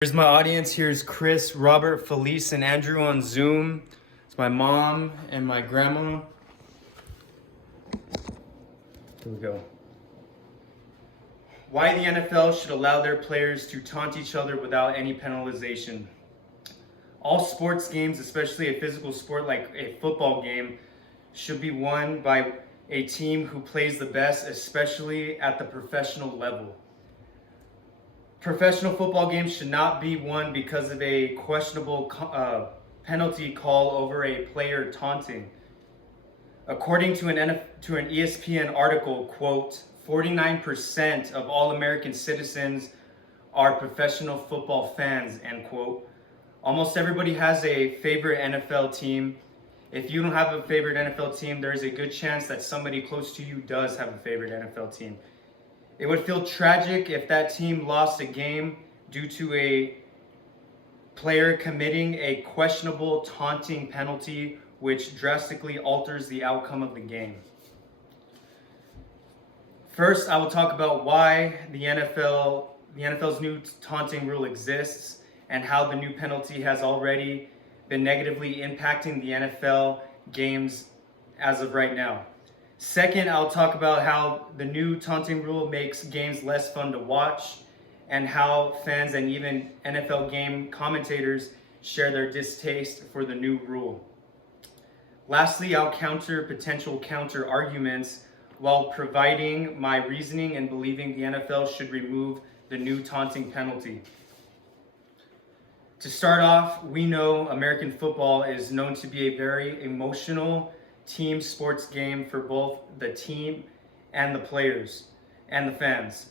Here's my audience. Here's Chris, Robert, Felice, and Andrew on Zoom. It's my mom and my grandma. Here we go. Why the NFL should allow their players to taunt each other without any penalization. All sports games, especially a physical sport like a football game, should be won by a team who plays the best, especially at the professional level. Professional football games should not be won because of a questionable penalty call over a player taunting. According to an ESPN article, quote, 49% of all American citizens are professional football fans, end quote. Almost everybody has a favorite NFL team. If you don't have a favorite NFL team, there is a good chance that somebody close to you does have a favorite NFL team. It would feel tragic if that team lost a game due to a player committing a questionable taunting penalty, which drastically alters the outcome of the game. First, I will talk about why the NFL's new taunting rule exists and how the new penalty has already been negatively impacting the NFL games as of right now. Second, I'll talk about how the new taunting rule makes games less fun to watch and how fans and even NFL game commentators share their distaste for the new rule. Lastly, I'll counter potential counter arguments while providing my reasoning and believing the NFL should remove the new taunting penalty. To start off, we know American football is known to be a very emotional team sports game for both the team and the players and the fans.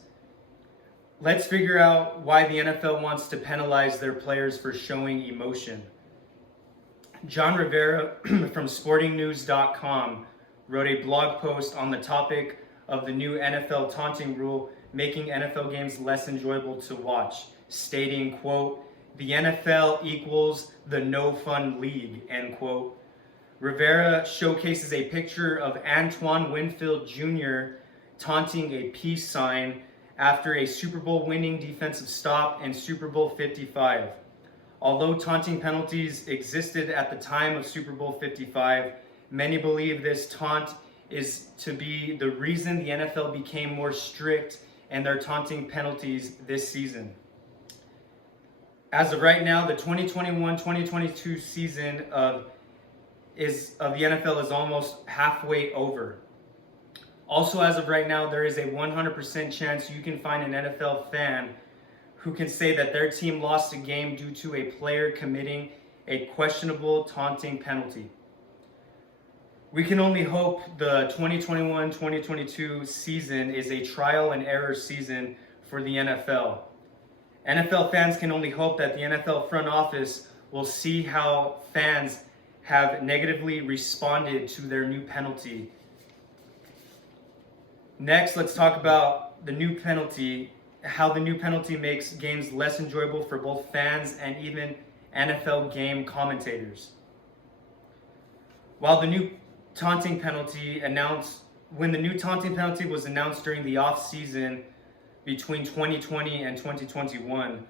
Let's figure out why the NFL wants to penalize their players for showing emotion. John Rivera from sportingnews.com wrote a blog post on the topic of the new NFL taunting rule making NFL games less enjoyable to watch, stating, quote, "The NFL equals the no fun league," end quote. Rivera showcases a picture of Antoine Winfield Jr. taunting a peace sign after a Super Bowl winning defensive stop in Super Bowl 55. Although taunting penalties existed at the time of Super Bowl 55, many believe this taunt is to be the reason the NFL became more strict in their taunting penalties this season. As of right now, the 2021-2022 season of the NFL is almost halfway over. Also, as of right now, there is a 100% chance you can find an NFL fan who can say that their team lost a game due to a player committing a questionable taunting penalty. We can only hope the 2021-2022 season is a trial and error season for the NFL. NFL fans can only hope that the NFL front office will see how fans have negatively responded to their new penalty. Next, let's talk about the new penalty, how the new penalty makes games less enjoyable for both fans and even NFL game commentators. When the new taunting penalty was announced during the off-season between 2020 and 2021,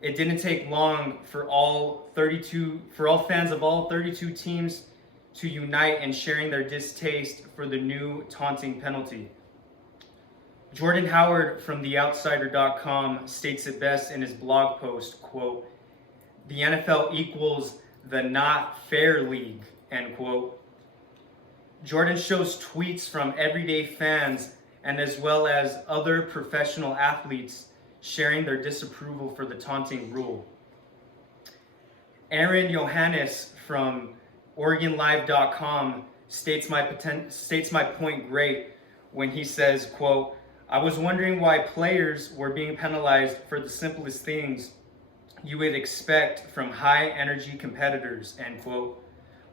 it didn't take long for all fans of all 32 teams to unite in sharing their distaste for the new taunting penalty. Jordan Howard from theoutsider.com states it best in his blog post, quote, "The NFL equals the not fair league," end quote. Jordan shows tweets from everyday fans and as well as other professional athletes sharing their disapproval for the taunting rule. Aaron Johannes from OregonLive.com states my point great when he says, quote, "I was wondering why players were being penalized for the simplest things you would expect from high-energy competitors," end quote,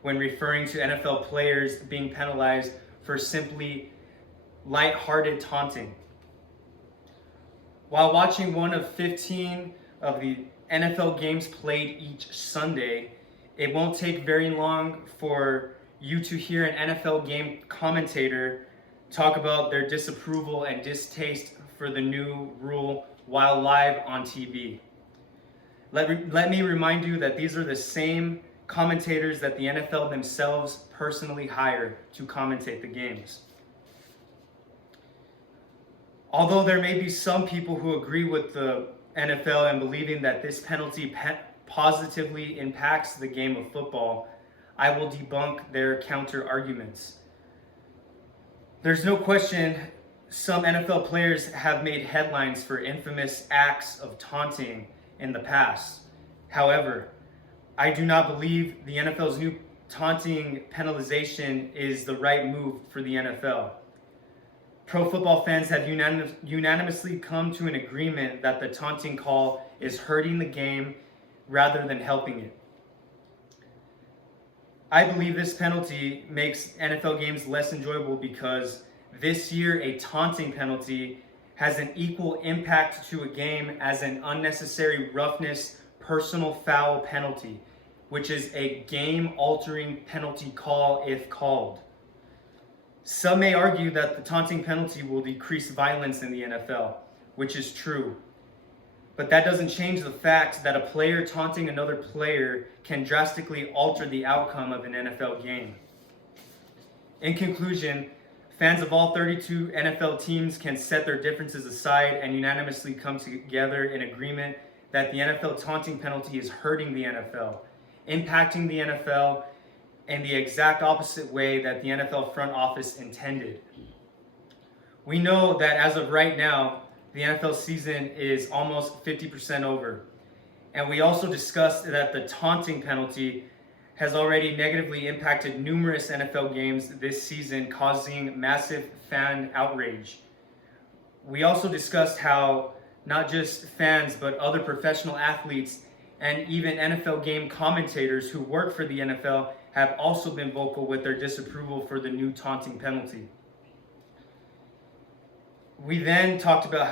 when referring to NFL players being penalized for simply lighthearted taunting. While watching one of 15 of the NFL games played each Sunday, it won't take very long for you to hear an NFL game commentator talk about their disapproval and distaste for the new rule while live on TV. Let me remind you that these are the same commentators that the NFL themselves personally hire to commentate the games. Although there may be some people who agree with the NFL and believing that this penalty positively impacts the game of football, I will debunk their counter arguments. There's no question some NFL players have made headlines for infamous acts of taunting in the past. However, I do not believe the NFL's new taunting penalization is the right move for the NFL. Pro football fans have unanimously come to an agreement that the taunting call is hurting the game rather than helping it. I believe this penalty makes NFL games less enjoyable because this year a taunting penalty has an equal impact to a game as an unnecessary roughness personal foul penalty, which is a game-altering penalty call if called. Some may argue that the taunting penalty will decrease violence in the NFL, which is true. But that doesn't change the fact that a player taunting another player can drastically alter the outcome of an NFL game. In conclusion, fans of all 32 NFL teams can set their differences aside and unanimously come together in agreement that the NFL taunting penalty is hurting the NFL, impacting the NFL in the exact opposite way that the NFL front office intended. We know that as of right now, the NFL season is almost 50% over. And we also discussed that the taunting penalty has already negatively impacted numerous NFL games this season, causing massive fan outrage. We also discussed how not just fans, but other professional athletes and even NFL game commentators who work for the NFL have also been vocal with their disapproval for the new taunting penalty. We then talked about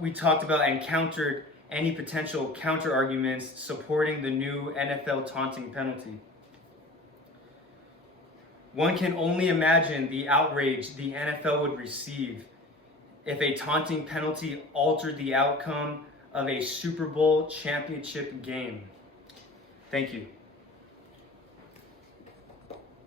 and countered any potential counter arguments supporting the new NFL taunting penalty. One can only imagine the outrage the NFL would receive if a taunting penalty altered the outcome of a Super Bowl championship game. Thank you.